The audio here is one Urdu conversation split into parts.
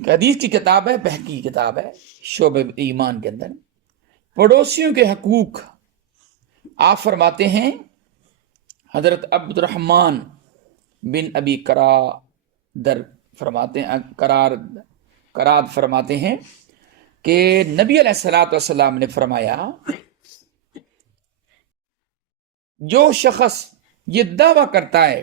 حدیث کی کتاب ہے، بہقی کتاب ہے شعب ایمان کے اندر، پڑوسیوں کے حقوق آپ فرماتے ہیں، حضرت عبد الرحمن بن ابی قرادر فرماتے ہیں، قراد فرماتے ہیں کہ نبی علیہ الصلوۃ والسلام نے فرمایا، جو شخص یہ دعویٰ کرتا ہے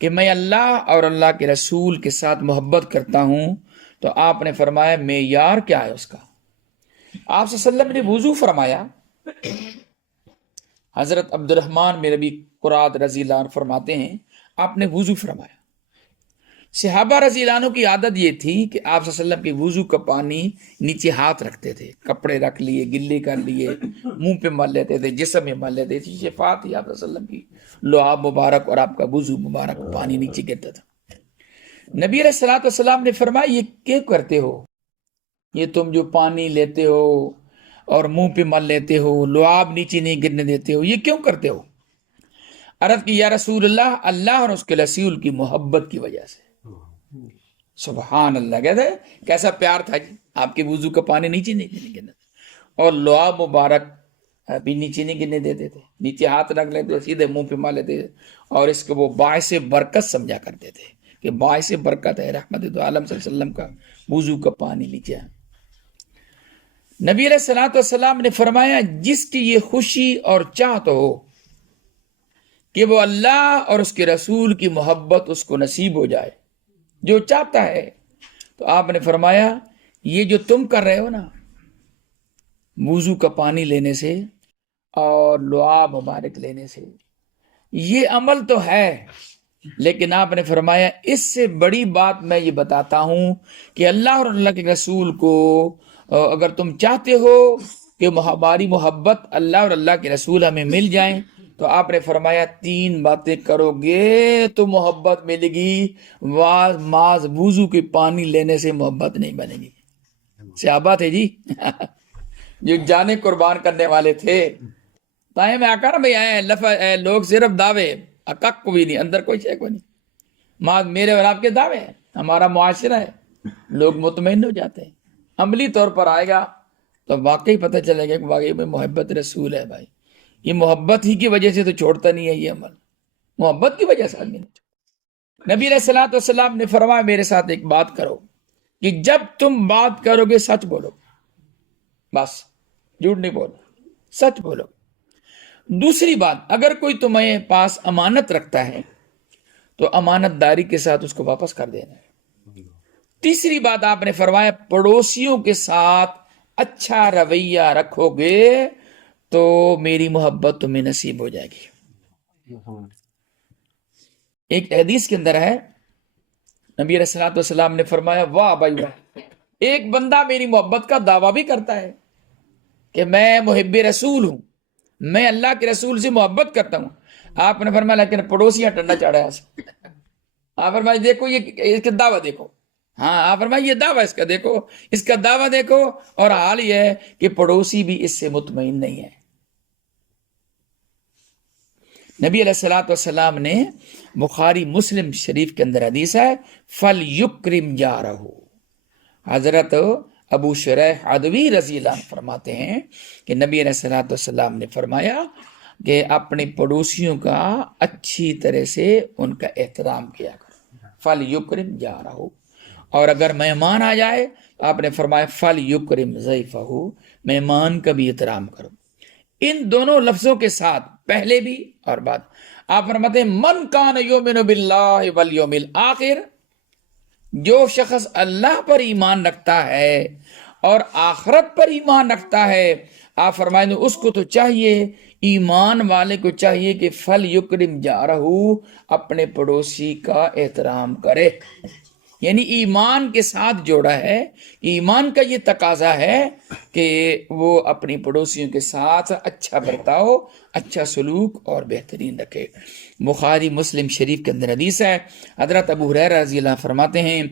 کہ میں اللہ اور اللہ کے رسول کے ساتھ محبت کرتا ہوں، تو آپ نے فرمایا معیار کیا ہے اس کا؟ آپ صلی اللہ علیہ وسلم نے وضو فرمایا۔ حضرت عبد الرحمن بن ابی قراد رضی اللہ عنہ فرماتے ہیں آپ نے وضو فرمایا۔ صحابہ رضی اللہ عنہ کی عادت یہ تھی کہ آپ صلی اللہ علیہ وسلم کے وضو کا پانی نیچے ہاتھ رکھتے تھے، کپڑے رکھ لیے، گلے کر لیے، منہ پہ مل لیتے تھے، جسم میں مل لیتے تھے، شفاعت تھی آپ صلی اللہ علیہ وسلم کی، لعاب مبارک اور آپ کا وضو مبارک پانی نیچے گرتا تھا۔ نبی علیہ الصلوۃ والسلام نے فرمایا یہ کیوں کرتے ہو؟ یہ تم جو پانی لیتے ہو اور منہ پہ مل لیتے ہو، لعاب نیچے نہیں گرنے دیتے ہو، یہ کیوں کرتے ہو؟ عرض کی یا رسول اللہ، اللہ اور اس کے رسول کی محبت کی وجہ سے۔ سبحان اللہ، کہتے ہیں کیسا پیار تھا جی، آپ کے وضو کا پانی نیچے نہیں گرنے دیتے، اور لعاب مبارک بھی نیچے نہیں گرنے دیتے تھے، نیچے ہاتھ رکھ لیتے تھے، سیدھے منہ پہ مال لیتے تھے، اور اس کو وہ باعث برکت سمجھا کرتے تھے کہ باعث برکت ہے، رحمت دو عالم صلی اللہ علیہ وسلم کا وضو کا پانی نیچے ہے۔ نبی علیہ الصلوۃ والسلام نے فرمایا جس کی یہ خوشی اور چاہت ہو کہ وہ اللہ اور اس کے رسول کی محبت اس کو نصیب ہو جائے، جو چاہتا ہے، تو آپ نے فرمایا یہ جو تم کر رہے ہو نا، وضو کا پانی لینے سے اور لعاب مبارک لینے سے، یہ عمل تو ہے، لیکن آپ نے فرمایا اس سے بڑی بات میں یہ بتاتا ہوں کہ اللہ اور اللہ کے رسول کو اگر تم چاہتے ہو کہ ہماری محبت اللہ اور اللہ کے رسول ہمیں مل جائیں، تو آپ نے فرمایا 3 باتیں کرو گے تو محبت ملے گی، ماز وضو کے پانی لینے سے محبت نہیں بنے گی۔ صحابہ تھے جی جو جانے قربان کرنے والے تھے، تائیں میں آکر میں آئے لوگ صرف دعوے، اکک کو بھی نہیں، اندر کوئی شے کو نہیں، ماں میرے اور آپ کے دعوے ہیں، ہمارا معاشرہ ہے، لوگ مطمئن ہو جاتے ہیں۔ عملی طور پر آئے گا تو واقعی پتہ چلے گا کہ واقعی میں محبت رسول ہے۔ بھائی یہ محبت ہی کی وجہ سے تو چھوڑتا نہیں ہے، یہ عمل محبت کی وجہ سے آدمی نہیں چھوڑتا۔ نبی علیہ الصلوۃ والسلام نے فرمایا میرے ساتھ ایک بات کرو کہ جب تم بات کرو گے سچ بولو، بس جھوٹ نہیں بولو، سچ بولو۔ دوسری بات، اگر کوئی تمہیں پاس امانت رکھتا ہے تو امانت داری کے ساتھ اس کو واپس کر دینا ہے۔ تیسری بات آپ نے فرمایا پڑوسیوں کے ساتھ اچھا رویہ رکھو گے تو میری محبت تمہیں نصیب ہو جائے گی۔ ایک حدیث کے اندر ہے نبی علیہ الصلوۃ والسلام نے فرمایا واہ بھائی واہ، ایک بندہ میری محبت کا دعویٰ بھی کرتا ہے کہ میں محب رسول ہوں، میں اللہ کے رسول سے محبت کرتا ہوں، آپ نے فرمایا لیکن پڑوسیاں ٹنڈا چڑھا ہے۔ آپ فرمایا دیکھو یہ اس کا دعویٰ دیکھو، ہاں آپ فرمایا یہ دعویٰ اس کا دیکھو، اس کا دعویٰ دیکھو، اور حال یہ ہے کہ پڑوسی بھی اس سے مطمئن نہیں ہے۔ نبی علیہ الصلوۃ والسلام نے بخاری مسلم شریف کے اندر حدیث ہے فَلْيُكْرِمْ جَارَهُ، حضرت ابو شریح عدوی رضی اللہ عنہ فرماتے ہیں کہ نبی علیہ الصلوۃ والسلام نے فرمایا کہ اپنے پڑوسیوں کا اچھی طرح سے ان کا احترام کیا کرو، فَلْيُكْرِمْ جَارَهُ، اور اگر مہمان آ جائے تو آپ نے فرمایا فَلْيُكْرِمْ ضَيْفَهُ، مہمان کا بھی احترام کرو۔ ان دونوں لفظوں کے ساتھ پہلے بھی اور بعد آپ فرماتے ہیں من کان یؤمن باللہ والیوم الآخر، جو شخص اللہ پر ایمان رکھتا ہے اور آخرت پر ایمان رکھتا ہے، آپ فرمائیں اس کو تو چاہیے، ایمان والے کو چاہیے کہ فَلْيُكْرِمْ جَارَهُ، اپنے پڑوسی کا احترام کرے۔ یعنی ایمان کے ساتھ جوڑا ہے، ایمان کا یہ تقاضا ہے کہ وہ اپنی پڑوسیوں کے ساتھ اچھا برتاؤ، اچھا سلوک اور بہترین رکھے۔ بخاری مسلم شریف کے اندر حدیث ہے، حضرت ابو ہریرہ رضی اللہ عنہ فرماتے ہیں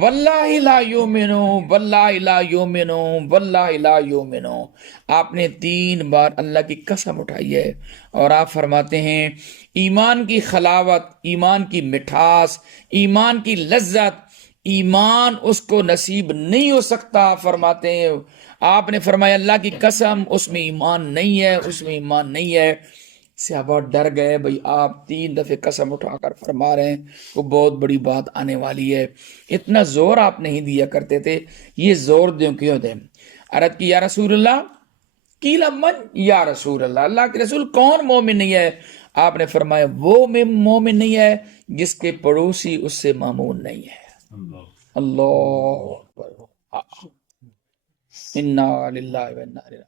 واللہ لا یؤمنو واللہ لا یؤمنو واللہ لا یؤمنو، آپ نے 3 بار اللہ کی قسم اٹھائی ہے، اور آپ فرماتے ہیں ایمان کی خلاوت، ایمان کی مٹھاس، ایمان کی لذت، ایمان اس کو نصیب نہیں ہو سکتا. فرماتے ہیں آپ نے فرمایا اللہ کی قسم اس میں ایمان نہیں ہے، اس میں ایمان نہیں ہے. صحابہ ڈر گئے، بھئی آپ 3 دفعے قسم اٹھا کر فرما رہے ہیں وہ بہت بڑی بات آنے والی ہے. اتنا زور آپ نہیں دیا کرتے تھے، یہ زور دوں کیوں دیں؟ عرض کی یا رسول اللہ، قیل من یا رسول اللہ، اللہ کے رسول کون مومن نہیں ہے؟ آپ نے فرمایا وہ مومن نہیں ہے جس کے پڑوسی اس سے مامون نہیں ہے. اللہ اکبر، انا للہ و انا الیہ راجعون.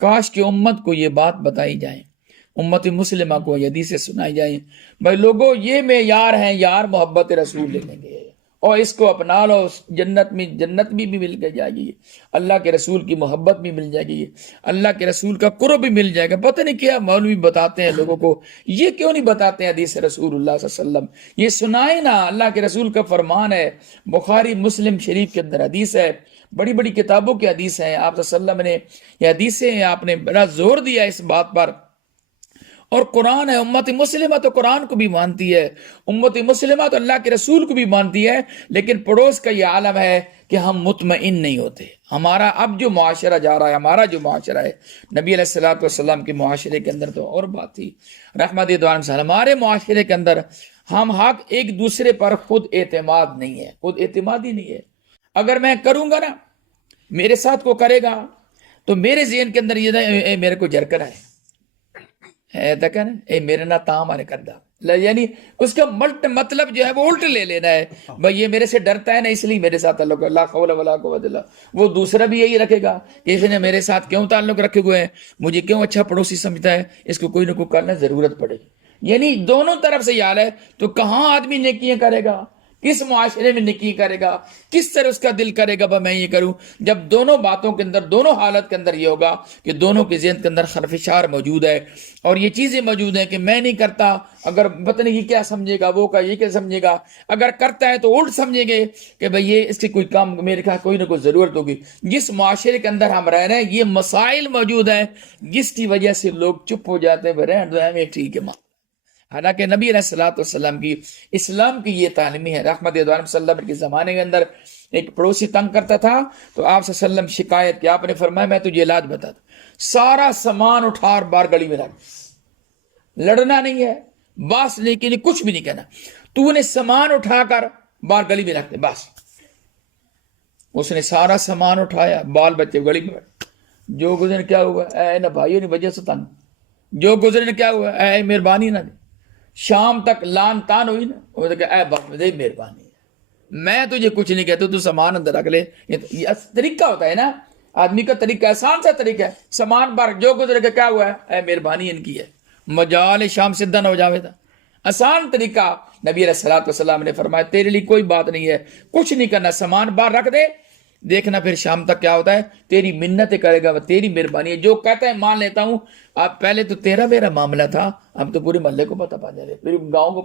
کاش کہ امت کو یہ بات بتائی جائے، امت مسلمہ کو یہ حدیثیں سنائی جائیں، بھائی لوگوں یہ معیار ہیں، یار محبت رسول لے لیں گے اور اس کو اپنا لو، جنت بھی مل کے جائے گی، اللہ کے رسول کی محبت بھی مل جائے گی، اللہ کے رسول کا قرب بھی مل جائے گا. پتہ نہیں کیا مولوی بتاتے ہیں لوگوں کو، یہ کیوں نہیں بتاتے ہیں حدیث رسول اللہ صلی اللہ علیہ وسلم؟ یہ سنائے نا، اللہ کے رسول کا فرمان ہے، بخاری مسلم شریف کے اندر حدیث ہے، بڑی بڑی کتابوں کی حدیث ہیں. آپ صلی اللہ علیہ وسلم نے یہ حدیثیں ہیں، آپ نے بڑا زور دیا اس بات پر. اور قرآن ہے، امت مسلمہ تو قرآن کو بھی مانتی ہے، امت مسلمہ تو اللہ کے رسول کو بھی مانتی ہے، لیکن پڑوس کا یہ عالم ہے کہ ہم مطمئن نہیں ہوتے. ہمارا اب جو معاشرہ جا رہا ہے، ہمارا جو معاشرہ ہے، نبی علیہ الصلوۃ والسلام کے معاشرے کے اندر تو اور بات تھی، رحمت دوام صلی اللہ، ہمارے معاشرے کے اندر ہم حق ایک دوسرے پر خود اعتماد نہیں ہے، خود اعتمادی نہیں ہے. اگر میں کروں گا نا، میرے ساتھ کو کرے گا تو میرے ذہن کے اندر یہ میرے کو جرکر ہے میرے نہ تام آنے کردہ، یعنی اس کا مطلب جو ہے وہ الٹ لے لینا ہے، بھائی یہ میرے سے ڈرتا ہے نا اس لیے میرے ساتھ تعلق ہے، لا حول ولا قوت الا باللہ. وہ دوسرا بھی یہی رکھے گا کہ اس نے میرے ساتھ کیوں تعلق رکھے ہوئے ہیں، مجھے کیوں اچھا پڑوسی سمجھتا ہے، اس کو کوئی نہ کوئی کرنا ضرورت پڑے گی. یعنی دونوں طرف سے یہ حال ہے. تو کہاں آدمی نیکیاں کرے گا، کس معاشرے میں نکی کرے گا، کس طرح اس کا دل کرے گا میں یہ کروں، جب دونوں باتوں کے اندر، دونوں حالت کے اندر یہ ہوگا کہ دونوں کے ذہن کے اندر خرفشار موجود ہے اور یہ چیزیں موجود ہیں کہ میں نہیں کرتا، اگر پتہ نہیں کیا سمجھے گا، وہ کا یہ کیا سمجھے گا، اگر کرتا ہے تو الٹ سمجھیں گے کہ بھئی یہ اس کی کوئی کام میرے خیال کوئی نہ کوئی ضرورت ہوگی. جس معاشرے کے اندر ہم رہ رہے ہیں یہ مسائل موجود ہیں جس کی وجہ سے لوگ چپ ہو جاتے ہیں، رہنے دو ہمیں ٹھیک ہے. حالانکہ نبی علیہ الصلوۃ والسلام کی اسلام کی یہ تعلیمی ہے. رحمت دو عالم صلی اللہ علیہ وسلم کے زمانے کے اندر ایک پڑوسی تنگ کرتا تھا تو آپ صلی اللہ علیہ وسلم شکایت کی، آپ نے فرمایا میں تجھے علاج بتا دوں، سارا سامان اٹھا اور باہر گلی میں رکھ، لڑنا نہیں ہے، بس نہیں کہ کچھ بھی نہیں کہنا، تو نے سامان اٹھا کر باہر گلی میں رکھ دے بس. اس نے سارا سامان اٹھایا، بال بچے گلی میں بیٹھے، جو گزرے کیا ہوا اے نہ بھائیوں نے وجہ سے تنگ، جو گزرے کیا ہوا اے مہربانی نہ دے، شام تک لان تان ہوئی نا، وہ کہ اے باپ دے مہربانی ہے، میں تجھے کچھ نہیں کہتا، تو سامان اندر رکھ لے. یہ طریقہ ہوتا ہے نا آدمی کا، طریقہ آسان سا طریقہ ہے، سامان بار جو گزرے کہ کیا ہوا ہے اے مہربانی ان کی ہے، مجال شام سدھا نہ ہو جاوے تھا. آسان طریقہ. نبی علیہ الصلوۃ والسلام نے فرمایا تیرے لیے کوئی بات نہیں ہے، کچھ نہیں کرنا، سامان باہر رکھ دے، دیکھنا پھر شام تک کیا ہوتا ہے، تیری منتیں کرے گا، وہ تیری مہربانی ہے، جو کہتا ہے مان لیتا ہوں. آپ پہلے تو تیرا میرا معاملہ تھا، اب تو پورے محلے کو پتہ پا جائے، پھر گاؤں کو